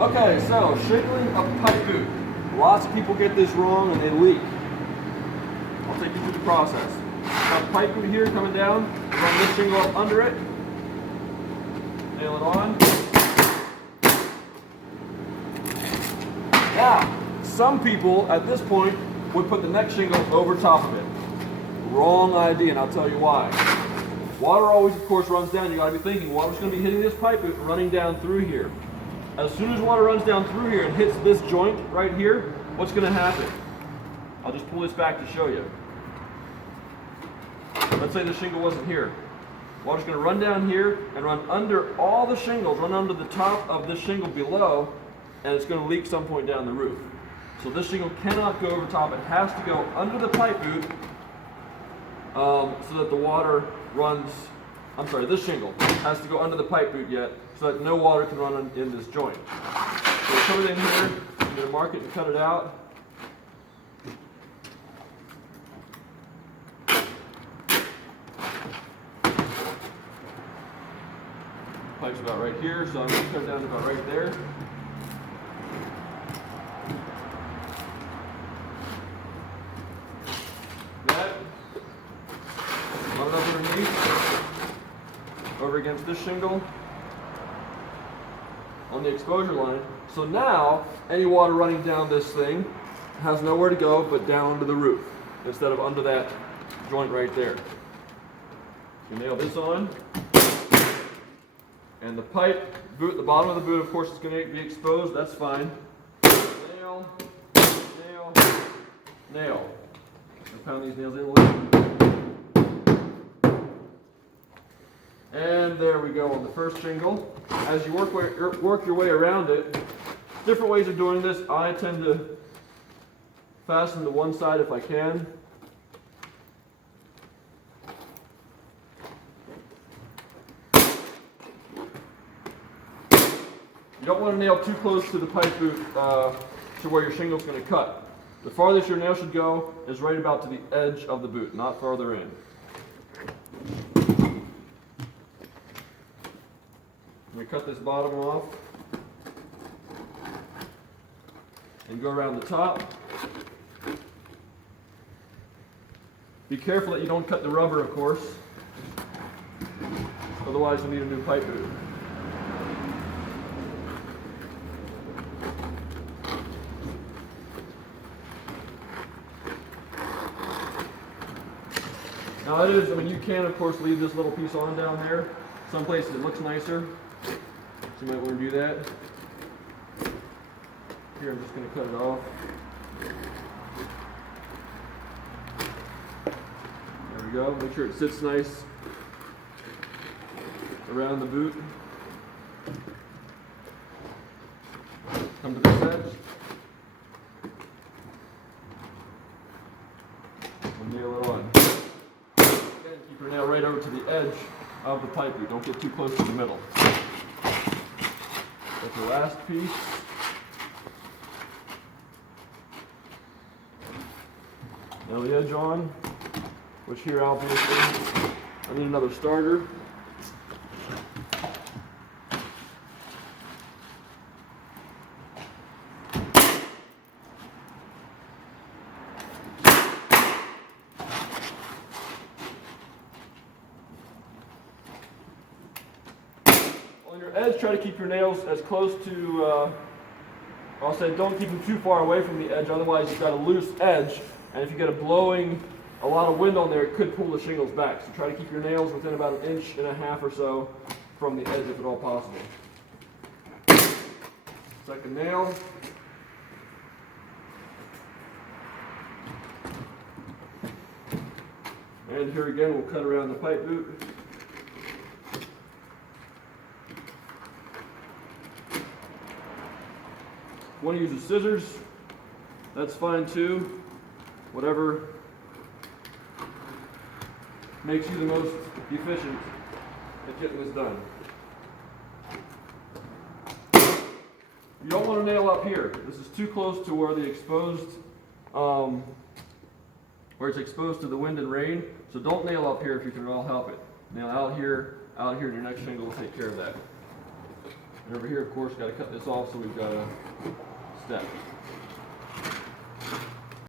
Okay, so shingling a pipe boot. Lots of people get this wrong and they leak. I'll take you through the process. Got a pipe boot here coming down. Run this shingle up under it. Nail it on. Now, some people at this point would put the next shingle over top of it. Wrong idea, and I'll tell you why. Water always, of course, runs down. You got to be thinking water's going to be hitting this pipe boot and running down through here. As soon as water runs down through here and hits this joint right here, what's going to happen? I'll just pull this back to show you. Let's say the shingle wasn't here. Water's going to run down here and run under all the shingles, run under the top of this shingle below, and it's going to leak some point down the roof. So this shingle cannot go over top. It has to go under the pipe boot so that the water runs, this shingle has to go under the pipe boot yet so that no water can run in this joint. So we put it in here, I'm going to mark it and cut it out. Pipe's about right here, so I'm going to cut it down to about right there. That. Run it up underneath. Over against this shingle. On the exposure line. So now, any water running down this thing has nowhere to go but down to the roof instead of under that joint right there. You nail this on. And the pipe boot, the bottom of the boot, of course, is going to be exposed. That's fine. Nail, nail, nail. And pound these nails in a little. And there we go on the first shingle. As you work your way around it, different ways of doing this. I tend to fasten to one side if I can. You don't want to nail too close to the pipe boot to where your shingle's going to cut. The farthest your nail should go is right about to the edge of the boot, not farther in. We cut this bottom off and go around the top. Be careful that you don't cut the rubber, of course. Otherwise you'll need a new pipe boot. Now you can of course leave this little piece on down there. Some places it looks nicer, so you might want to do that. Here I'm just going to cut it off. There we go, make sure it sits nice around the boot. Come to this edge. And nail it on. Keep your nail right over to the edge of the pipe boot. Don't get too close to the middle. That's the last piece. Nail the edge on, which here obviously I need another starter. On your edge, try to keep your nails as close to, I'll say don't keep them too far away from the edge, otherwise you've got a loose edge, and if you get a lot of wind on there, it could pull the shingles back. So try to keep your nails within about 1.5 inches or so from the edge if at all possible. Second nail. And here again, we'll cut around the pipe boot. Want to use the scissors, that's fine too. Whatever makes you the most efficient at getting this done. You don't want to nail up here. This is too close to where the exposed, where it's exposed to the wind and rain. So don't nail up here if you can at all help it. Nail out here, and your next shingle will take care of that. And over here, of course, got to cut this off, so we've got a step.